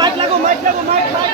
Mic লাগো মাইক লাগো মাইক মাইক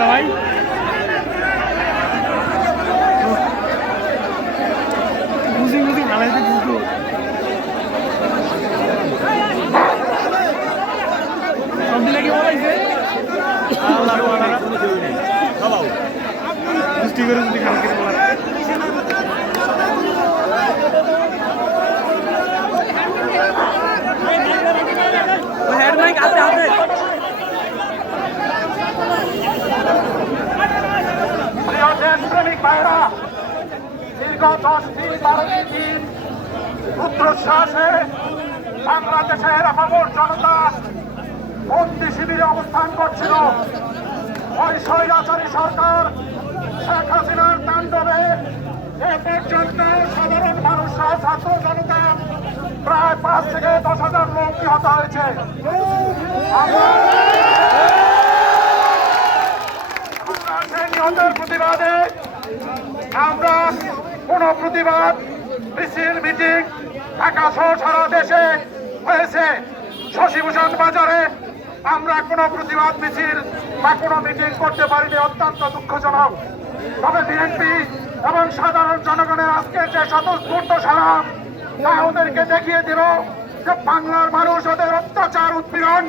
অবস্থা ভাই। বুঝি বুঝি ভালো আছে বুঝব সব দিলে কি বলাইছে আল্লাহ মিষ্টি করে যদি কালকে দশ দিন বাংলাদেশের আপামর জনতা বন্দি শিবিরে অবস্থান করছিল ওই স্বৈরাচারী সরকার শেখ হাসিনার তাণ্ডবে এ পর্যন্ত সাধারণ মানুষ প্রায় পাঁচ থেকে দশ হাজার লোক হয়েছে নিহতের প্রতিবাদে আমরা কোন প্রতিবাদ, মিছিল, মিটিং ঢাকা সহ সারা দেশে হয়েছে। শশীভূষণ বাজারে আমরা কোনো প্রতিবাদ, মিছিল বা কোনো মিটিং করতে পারিনি, অত্যন্ত দুঃখজনক। তবে বিএনপি এবং সাধারণ জনগণের আজকে যে স্বতঃস্ফূর্ত সারা তা ওদেরকে দেখিয়ে দিল যে বাংলার মানুষ ওদের অত্যাচার, উৎপীড়ন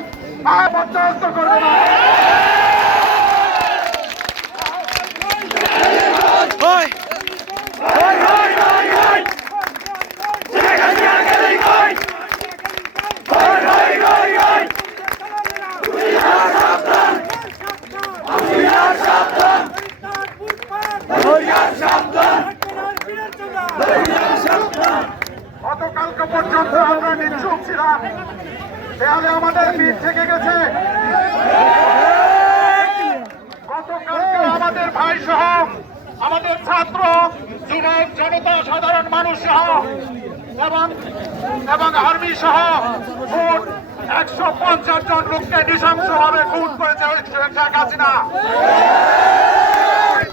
আর বরদাস্ত করবে না গতকালকে পর্যন্ত আমরা নিশ্চুপ ছিলাম। দেয়ালে আমাদের পিঠ থেকে গেছে। গতকালকে আমাদের ভাই সহ আমাদের ছাত্র, যুবক জনতা, সাধারণ মানুষ সহ এবং এবং আর্মি সহ মোট একশো পঞ্চাশ জন লোককে নৃশংসভাবে খুন করেছে শেখ